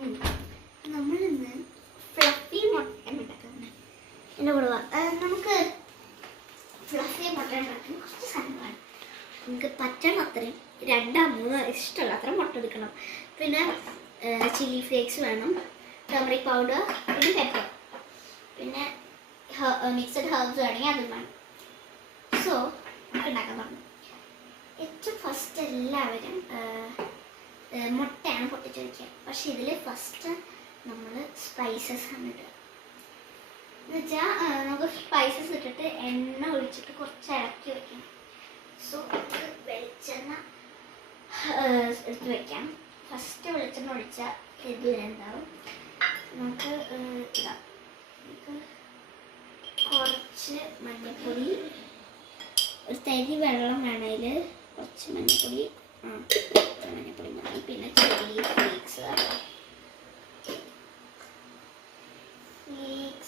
നമ്മളിന്ന് ഫ്ലഫി മുട്ട ഉണ്ടാക്കുന്നത് എൻ്റെ കൂടെ നമുക്ക് ഫ്ലഫി മുട്ട ഉണ്ടാക്കാൻ കുറച്ച് സാധനങ്ങളാണ്. നമുക്ക് പറ്റണം അത്രയും 2-3 ഇഷ്ടമുള്ള അത്ര മുട്ട എടുക്കണം. പിന്നെ ചില്ലി ഫ്ലേക്സ് വേണം, ടർമറിക് പൗഡർ, പിന്നെ പെപ്പർ, പിന്നെ മിക്സഡ് ഹെർബ്സ് വേണമെങ്കിൽ അതും വേണം. സോ നമുക്ക് ഉണ്ടാക്കാൻ തുടങ്ങും. ഏറ്റവും ഫസ്റ്റ് എല്ലാവരും മുട്ടയാണ് പൊട്ടിച്ച് വയ്ക്കുക. പക്ഷെ ഇതിൽ ഫസ്റ്റ് നമ്മൾ സ്പൈസസ് ആണ് ഇടുക. എന്നുവെച്ചാൽ നമുക്ക് സ്പൈസസ് ഇട്ടിട്ട് എണ്ണ ഒഴിച്ചിട്ട് കുറച്ച് ഇളക്കി വയ്ക്കണം. സോ നമുക്ക് വെളിച്ചെണ്ണ എടുത്ത് വയ്ക്കാം. ഫസ്റ്റ് വെളിച്ചെണ്ണ ഒഴിച്ചാൽ ഇത് ഉണ്ടാവും. നമുക്ക് ഇടാം. നമുക്ക് കുറച്ച് മഞ്ഞൾപ്പൊടി, ഒരു തരി വെള്ളം വേണേൽ കുറച്ച് മഞ്ഞൾപ്പൊടി, മഞ്ഞൾപ്പൊടി മതി. പിന്നെ ചില്ലി ഫ്ലേക്സ്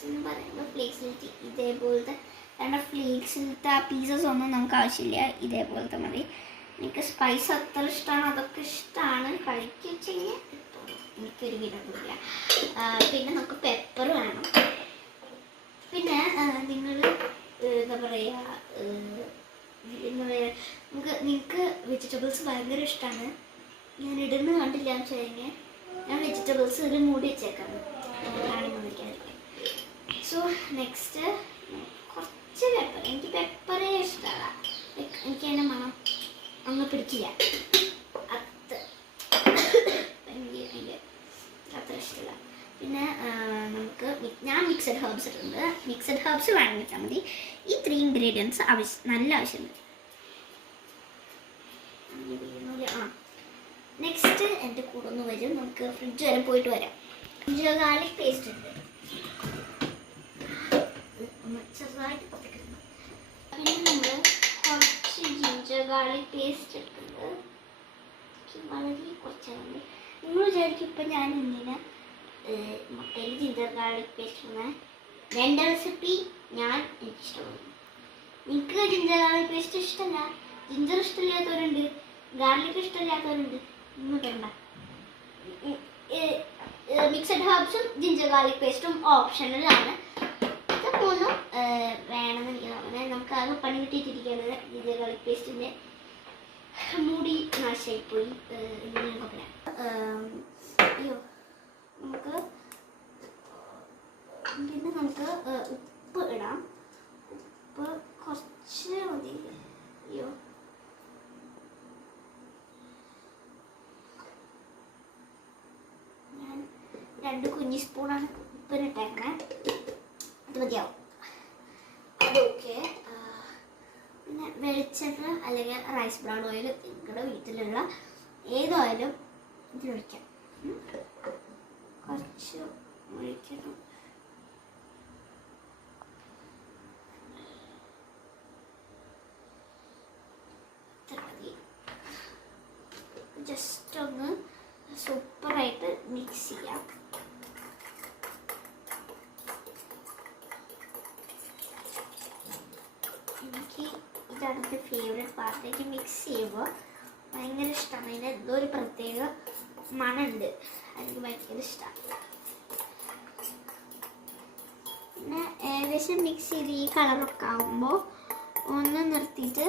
എന്ന് പറയുമ്പോൾ ഫ്ലേക്സിലിട്ട് ഇതേപോലത്തെ ഫ്ലേക്സിലത്തെ ആ പീസസ് ഒന്നും നമുക്ക് ആവശ്യമില്ല, ഇതേപോലത്തെ മതി. എനിക്ക് സ്പൈസ് അത്ര ഇഷ്ടമാണ്, അതൊക്കെ ഇഷ്ടമാണ്. കഴിക്കുവെച്ചെങ്കിൽ എനിക്കൊരു വിധമില്ല. പിന്നെ നമുക്ക് പെപ്പർ വേണം. പിന്നെ നിങ്ങൾ എന്താ പറയുക, നിങ്ങൾക്ക് വെജിറ്റബിൾസ് ഭയങ്കര ഇഷ്ടമാണ്. ഞാൻ ഇടുന്ന കണ്ടില്ല എന്ന് വെച്ച് കഴിഞ്ഞാൽ ഞാൻ വെജിറ്റബിൾസ് ഇതിൽ മൂടി വെച്ചേക്കാണ് കാണുമ്പോൾ വയ്ക്കാതിരിക്കാൻ. സോ നെക്സ്റ്റ് കുറച്ച് പെപ്പർ. എനിക്ക് പെപ്പറേ ഇഷ്ടമല്ല, എനിക്ക് അതിൻ്റെ മണം അങ്ങ് പിടിക്കില്ല. എനിക്ക് അത്ര ഇഷ്ടമില്ല. പിന്നെ നമുക്ക് ഞാൻ മിക്സഡ് ഹെർബ്സ് ഇട്ടുണ്ട്. മിക്സഡ് ഹെർബ്സ് വേണമെങ്കിൽ വെച്ചാൽ മതി. ഈ 3 ഇൻഗ്രീഡിയൻസ് നല്ല ആവശ്യമുണ്ട്. നെക്സ്റ്റ് എൻ്റെ കൂടെ ഒന്ന് വരും. നമുക്ക് ഫ്രിഡ്ജ് വരെ പോയിട്ട് വരാം. ജിഞ്ചർ ഗാർലിക് പേസ്റ്റ് ഉണ്ട്, ഒന്ന് ചെറുതായിട്ട് പൊട്ടിക്കുന്നു. പിന്നെ നമ്മൾ കുറച്ച് ജിഞ്ചർ ഗാർലിക് പേസ്റ്റ് എടുക്കുന്നത് വളരെ കുറച്ചാണ്. നിങ്ങൾ വിചാരിക്കും ഇപ്പം ഞാൻ ഇങ്ങനെ മുട്ടയിൽ ജിഞ്ചർ ഗാർലിക് പേസ്റ്റ് ഇടുന്ന 2 റെസിപ്പി എനിക്കിഷ്ടപ്പെടുന്നു. നിങ്ങൾക്ക് ജിഞ്ചർ ഗാർലിക് പേസ്റ്റ് ഇഷ്ടമല്ല, ജിഞ്ചർ ഇഷ്ടമില്ലാത്തവരുണ്ട്, ഗാർലിക് ഇഷ്ടമില്ലാത്തവരുണ്ട്. ഇങ്ങോട്ടുണ്ട മിക്സഡ് ഹെർബ്സും ജിഞ്ചർ ഗാർലിക് പേസ്റ്റും ഓപ്ഷണലാണ്. ഇത് 3 വേണമെന്ന് എനിക്ക് തോന്നുന്നത്. നമുക്ക് ആകെ പണി കിട്ടിയിട്ടിരിക്കുന്നത് ജിഞ്ചർ ഗാർലിക് പേസ്റ്റിൻ്റെ മുടി നാശമായിപ്പോയി. ഇങ്ങനെയൊക്കെ പറയാം. അയ്യോ, പിന്നെ നമുക്ക് ഉപ്പ് ഇടാം. ഉപ്പ് കുറച്ച് മതി. അയ്യോ, ഞാൻ 2 കുഞ്ഞി സ്പൂണാണ് ഉപ്പിനിട്ടേക്കണേ. അത് മതിയാവും. അതൊക്കെ. പിന്നെ വെളിച്ചെണ്ണ അല്ലെങ്കിൽ റൈസ് ബ്രൗൺ ഓയിൽ, നിങ്ങളുടെ വീട്ടിലുള്ള ഏതായാലും ഇതിലൊഴിക്കാം. കുറച്ച് ഒഴിക്കണം. ജസ്റ്റ് ഒന്ന് സൂപ്പറായിട്ട് മിക്സ് ചെയ്യാം. എനിക്ക് ഇതാണ് എൻ്റെ ഫേവറേറ്റ് പാർട്ട്. എനിക്ക് മിക്സ് ചെയ്യുമ്പോൾ ഭയങ്കര ഇഷ്ടമാണ്. അതിന് എന്തോ ഒരു പ്രത്യേക മണമുണ്ട്, എനിക്ക് ഭയങ്കര ഇഷ്ടമാണ്. പിന്നെ ഏകദേശം മിക്സ് ചെയ്ത് ഈ കളറൊക്കെ ആകുമ്പോൾ ഒന്ന് നിർത്തിയിട്ട്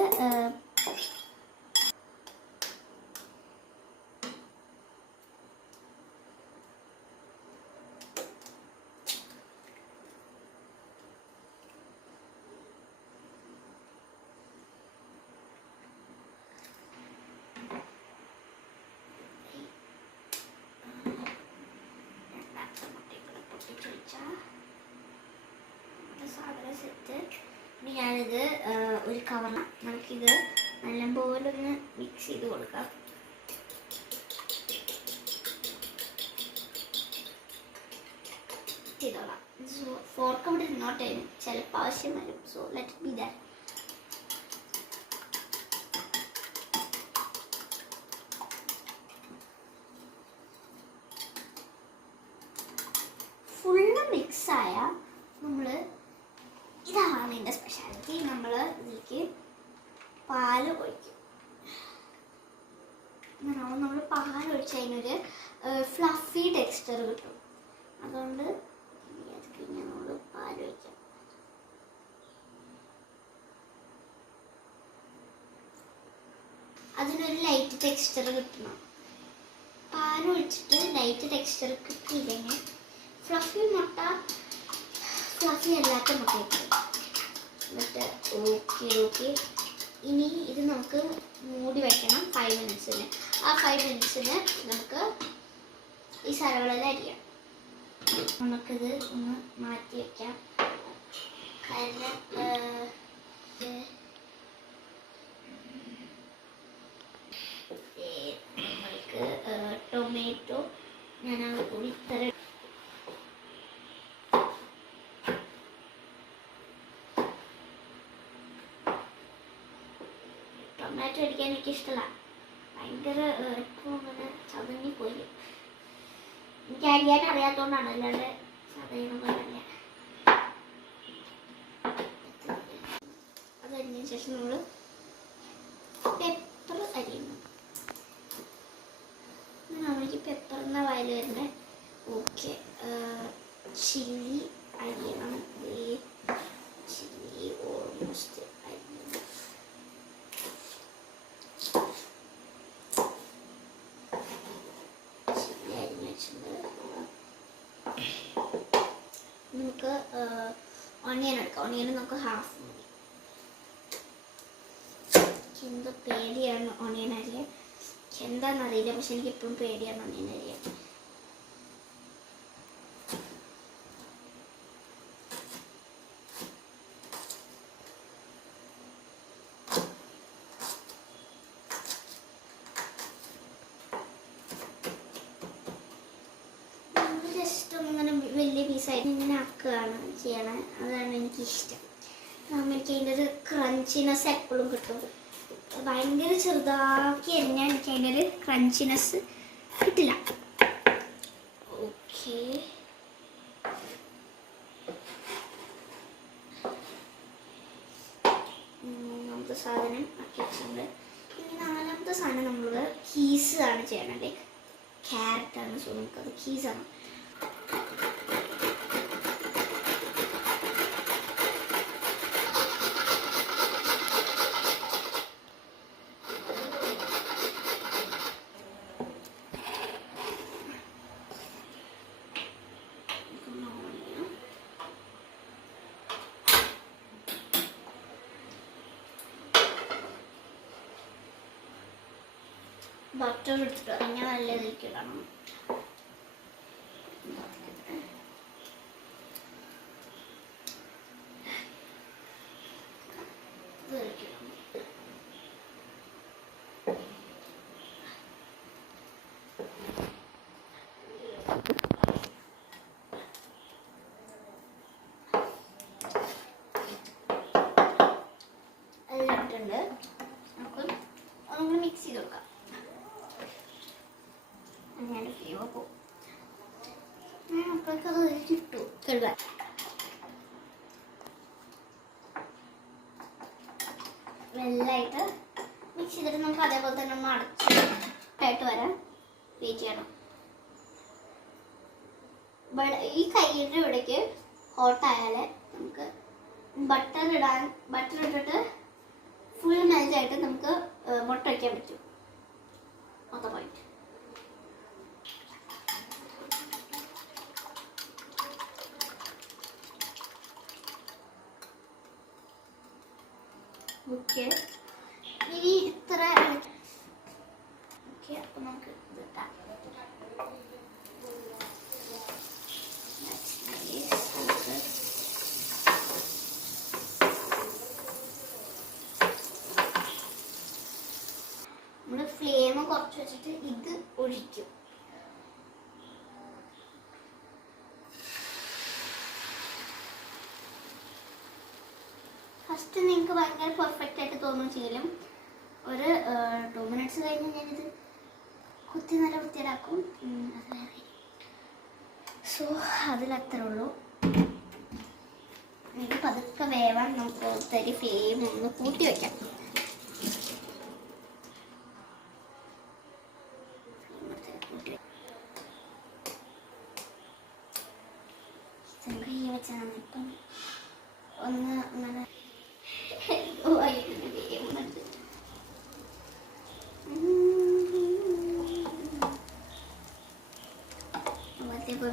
സാധനം സെറ്റ്. ഇനി ഞാനിത് ഒരു കവറിലാണ്. നമുക്കിത് നല്ലപോലെ ഒന്ന് മിക്സ് ചെയ്ത് കൊടുക്കാം. ചെയ്തോളാം. സോ ഫോർക്ക് അവിടെ ഇരുന്നോട്ടെ, ചിലപ്പോൾ ആവശ്യം വരും. So let be that. Full മിക്സായ നമ്മൾ ഇതാണ് എൻ്റെ സ്പെഷ്യാലിറ്റി. നമ്മൾ ഇതിലേക്ക് പാൽ ഒഴിക്കും. നമ്മൾ പാൽ ഒഴിച്ച് അതിനൊരു ഫ്ലഫി ഫ്ലഫി ടെക്സ്ചർ കിട്ടും. അതുകൊണ്ട് അത് കഴിഞ്ഞാൽ നമ്മൾ പാൽ ഒഴിക്കാം. അതിനൊരു ലൈറ്റ് ടെക്സ്ചർ കിട്ടണം. പാൽ ഒഴിച്ചിട്ട് ലൈറ്റ് ടെക്സ്ചർ കിട്ടിയില്ലെങ്കിൽ ഫ്ലഫി മുട്ട ഫ്ലഫി അല്ലാത്ത മുട്ട കിട്ടും. എന്നിട്ട് ഓക്കെ ഇനി ഇത് നമുക്ക് മൂടി വയ്ക്കണം 5 മിനിറ്റ്സിന്. ആ 5 മിനിറ്റ്സിന് നമുക്ക് ഈ സാധനങ്ങളെല്ലാം അരിയാം. നമുക്കിത് ഒന്ന് മാറ്റി വയ്ക്കാം. കാരണം നമ്മൾക്ക് ടൊമാറ്റോ ഞാൻ കൂടി ടൊമാറ്റോ അടിക്കാൻ എനിക്ക് ഇഷ്ടമല്ല. ഭയങ്കര എപ്പോഴും അങ്ങനെ ചതഞ്ഞി പോയി. എനിക്ക് അരിയാൻ അറിയാത്തതുകൊണ്ടാണ്, അല്ലാണ്ട് ചതയണമെന്നല്ല. അത് അരിഞ്ഞതിന് ശേഷം നമ്മൾ പെപ്പർ അരിയണം. നമ്മൾക്ക് പെപ്പർ എന്ന വായിൽ വരണ്ടേ. ഓക്കെ, ചില്ലി അരിയണം. ചില്ലി ഓൾമോസ്റ്റ് നമുക്ക് ഓണിയൻ എടുക്കാം. ഓണിയൻ നമുക്ക് ഹാഫ് മതി. എന്ത് പേടിയാണ് ഓണിയൻ അരിയാൻ, എന്താണെന്നറിയില്ല. പക്ഷെ എനിക്ക് എപ്പോഴും പേടിയാണ് ഓണിയൻ അരിയാൻ. വലിയ പീസായിട്ട് ഇങ്ങനെ ആക്കുകയാണ് ചെയ്യണത്. അതാണ് എനിക്കിഷ്ടം. എനിക്ക് അതിൻ്റെ ഒരു ക്രഞ്ചിനെസ് എപ്പോഴും കിട്ടും. ഭയങ്കര ചെറുതാക്കി അരിഞ്ഞാൽ എനിക്ക് അതിൻ്റെ ഒരു ക്രഞ്ചിനെസ് കിട്ടില്ല. ഓക്കെ, മൂന്നാമത്തെ സാധനം ആക്കി വെച്ചിട്ടുണ്ട്. ഇനി നാലാമത്തെ സാധനം നമ്മൾ കീസ് ആണ് ചെയ്യണത്. ക്യാരറ്റാണ്. സോ നമുക്കത് കീസാണ്. ബട്ടർ എടുത്തിട്ട് അങ്ങനെ നല്ല ഇതിലേക്ക് ഇടണം. എല്ലാം ഇട്ടിട്ടുണ്ട്. നമുക്ക് ഒന്നും മിക്സ് ചെയ്ത് കൊടുക്കാം. ഞാൻ ഫ്ലേവർ പോകും. അപ്പോഴേക്കത് കിട്ടു കഴുകാൻ. വെള്ളമായിട്ട് മിക്സ് ചെയ്തിട്ട് നമുക്ക് അതേപോലെ തന്നെ ഒന്ന് അടച്ചിട്ട് വരാൻ വെയിറ്റ് ചെയ്യണം. ഈ കയ്യിൻ്റെ ഇവിടേക്ക് ഹോട്ടായാലേ നമുക്ക് ബട്ടർ ഇട്ടിട്ട് ഫുൾ മെൽറ്റായിട്ട് നമുക്ക് മുട്ട വയ്ക്കാൻ പറ്റും. മൊത്തമായിട്ട് ഓക്കെ. ഇനി ഇത്ര ഓക്കെ. അപ്പം നമുക്ക് ഇതിട്ടാം. നമ്മൾ ഫ്ലെയിം കുറച്ച് വെച്ചിട്ട് ഇത് ഒഴിക്കും. ഫസ്റ്റ് നിങ്ങൾക്ക് ഭയങ്കര പെർഫെക്റ്റ് ആയിട്ട് തോന്നും ചെയ്യലും. ഒരു 2 മിനിറ്റ്സ് കഴിഞ്ഞ് ഞാനിത് കുത്തി നല്ല വൃത്തിയിലാക്കും. അത് വേറെ. സോ അതിലത്രേ ഉള്ളൂ. ഇത് പതുക്കെ വേവാൻ നമുക്ക് ഒത്തിരി ഫ്ലെയിം ഒന്ന് കൂട്ടി വയ്ക്കാം. വെച്ചാണ് ഇപ്പം ഒന്ന് അങ്ങനെ പോയി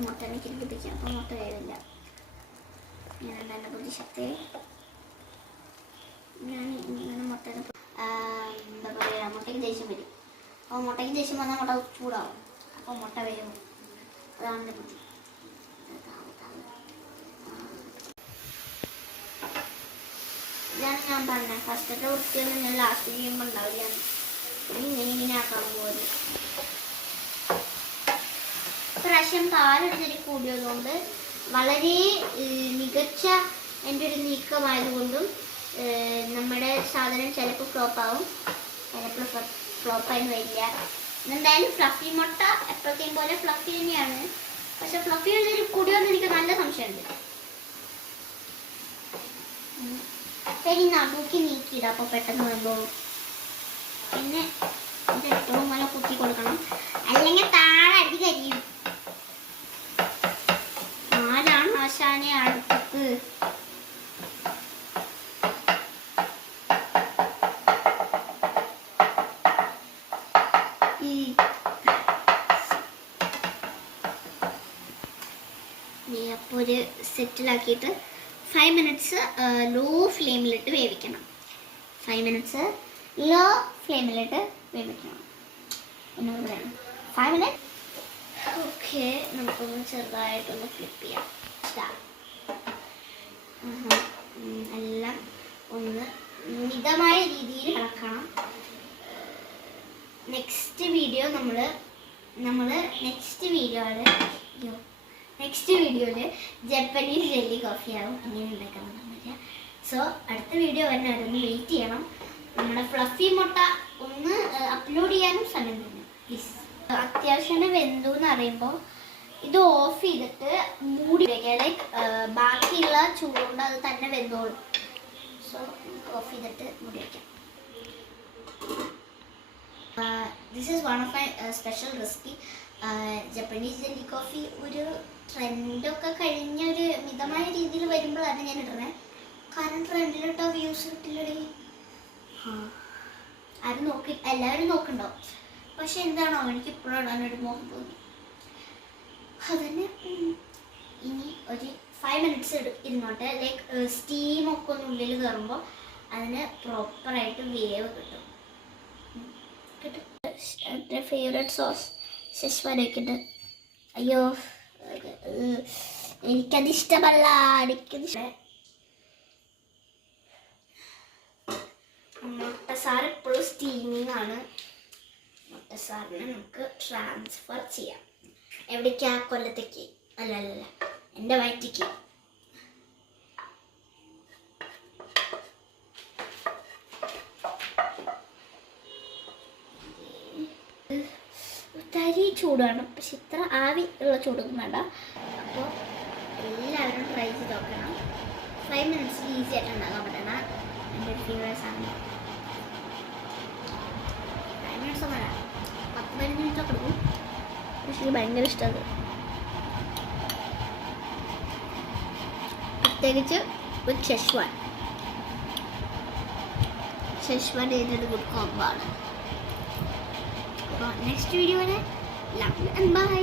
മുട്ടനെ കിരിപ്പിക്കാം. അപ്പം മുട്ട കഴിയില്ല. ഞാൻ എൻ്റെ ബുദ്ധിശക്തി ഞാൻ ഇങ്ങനെ മുട്ടനെ എന്താ പറയുക, മുട്ടയ്ക്ക് ദേഷ്യം വരും. അപ്പോൾ മുട്ടയ്ക്ക് ദേഷ്യം വന്നാൽ മുട്ട ചൂടാവും. അപ്പോൾ മുട്ട വരും. അതാണ് എൻ്റെ ബുദ്ധി. ഞാൻ പറഞ്ഞ ഫസ്റ്റത്തെ വൃത്തിയൊന്നും ഞാൻ ലാസ്റ്റ് ചെയ്യുമ്പോൾ ഉണ്ടാവില്ല. ഇങ്ങനെ ആക്കാൻ പോകുന്നത്. പ്രാവശ്യം പാലെടുത്തിട്ട് കൂടിയതുകൊണ്ട് വളരെ മികച്ച എൻ്റെ ഒരു നീക്കമായതുകൊണ്ടും നമ്മുടെ സാധനം ചിലപ്പോൾ ഫ്ലോപ്പാവും, ചിലപ്പോൾ ഫ്ലോപ്പായി വരില്ല. എന്തായാലും ഫ്ലഫി മുട്ട എപ്പോഴത്തെയും പോലെ ഫ്ലഫി തന്നെയാണ്. പക്ഷെ ഫ്ലഫി ഉള്ളൊരു കൂടിയോന്ന് എനിക്ക് നല്ല സംശയമുണ്ട്. ശരി, നടുക്കി നീക്കിയിടാം. അപ്പോൾ പെട്ടെന്ന് വരുമ്പോൾ പിന്നെ ഇത് ഏറ്റവും നല്ല കുത്തി കൊടുക്കണം, അല്ലെങ്കിൽ താഴെ അടി കരിയും. ആരാണ് ആശാനെ അടുത്തത്? അപ്പോൾ ഒരു സെറ്റിലാക്കിയിട്ട് 5 മിനിറ്റ്സ് ലോ ഫ്ലെയിമിലിട്ട് വേവിക്കണം. 5 മിനിറ്റ്സ് ലോ ഫ്ലെയിമിലിട്ട് വേവിക്കണം. എന്നോട് പറയണം 5 മിനിറ്റ്. ഓക്കെ, നമുക്കൊന്ന് ചെറുതായിട്ടൊന്ന് ഫ്ലിപ്പ് ചെയ്യാം. എല്ലാം ഒന്ന് മിതമായ രീതിയിൽ ഇളക്കണം. നെക്സ്റ്റ് വീഡിയോയിൽ ജപ്പനീസ് ജെല്ലി കോഫി ആവും ഇങ്ങനെ ഉണ്ടാക്കാൻ പറ്റുക. സോ അടുത്ത വീഡിയോ വരെ അതൊന്ന് വെയിറ്റ് ചെയ്യണം. നമ്മുടെ ഫ്ലഫി മുട്ട ഒന്ന് അപ്ലോഡ് ചെയ്യാനും സമയം തന്നെ പ്ലീസ്. അത്യാവശ്യം വെന്തു എന്ന് അറിയുമ്പോൾ ഇത് ഓഫ് ചെയ്തിട്ട് മൂടി വയ്ക്കുക. ലൈക്ക് ബാക്കിയുള്ള ചൂടുകൊണ്ട് അത് തന്നെ വെന്തോളും. സോ നമുക്ക് ഓഫ് ചെയ്തിട്ട് മൂടി വയ്ക്കാം. This is one of my special recipe. Japanese jelly coffee ഒരു ട്രെൻഡൊക്കെ കഴിഞ്ഞ ഒരു മിതമായ രീതിയിൽ വരുമ്പോഴാണ് ഞാൻ ഇടുന്നത്. കാരണം ട്രെൻഡിലിട്ടോ വ്യൂസ് കിട്ടില്ലടി. എല്ലാവരും നോക്കണ്ടാവും. പക്ഷെ എന്താണോ എനിക്ക് ഇപ്പോഴും ഇടാനൊരു മോഹം തോന്നി. അതന്നെ ഇനി ഒരു 5 മിനിറ്റ്സ് ഇരുന്നോട്ടെ. ലൈക്ക് സ്റ്റീമൊക്കെ ഒന്ന് ഉള്ളിൽ കയറുമ്പോൾ അതിന് പ്രോപ്പറായിട്ട് വേവ് കിട്ടും. എൻ്റെ ഫേവറേറ്റ് സോസ് ഷെസ്വാൻ വയ്ക്കുന്നുണ്ട്. അയ്യോ, എനിക്കതിഷ്ടമല്ല. മുട്ടസാർ എപ്പോഴും സ്റ്റീമിങ് ആണ്. മുട്ടസാറിനെ നമുക്ക് ട്രാൻസ്ഫർ ചെയ്യാം. എവിടേക്കാ? കൊല്ലത്തേക്ക്. അല്ല എൻ്റെ വയറ്റിക്ക്. തരി ചൂടാണ്, പക്ഷെ ഇത്ര ആവി ഉള്ള ചൂടൊന്നും വേണ്ട. അപ്പോൾ എല്ലാവരും ട്രൈ ചെയ്ത് നോക്കണം. 5 മിനിറ്റ്സ് ഈസി ആയിട്ട് ഉണ്ടാക്കാൻ പറ്റണ എൻ്റെ ഒരു ഫേവറേറ്റ് സാധനം. 5 മിനിറ്റ്സ് ഒന്നും വേണ്ട, 10-15 മിനിറ്റ് ഒക്കെ എടുക്കും. പക്ഷേ എനിക്ക് ഭയങ്കര ഇഷ്ടമാണ്. പ്രത്യേകിച്ച് ഒരു ഷെഷ്വാൻ ചെയ്തിട്ട് ഗുഡ് കോംബോ ആണ്. അപ്പോൾ നെക്സ്റ്റ് വീഡിയോ വരെ ലവ് ആൻഡ് ബൈ.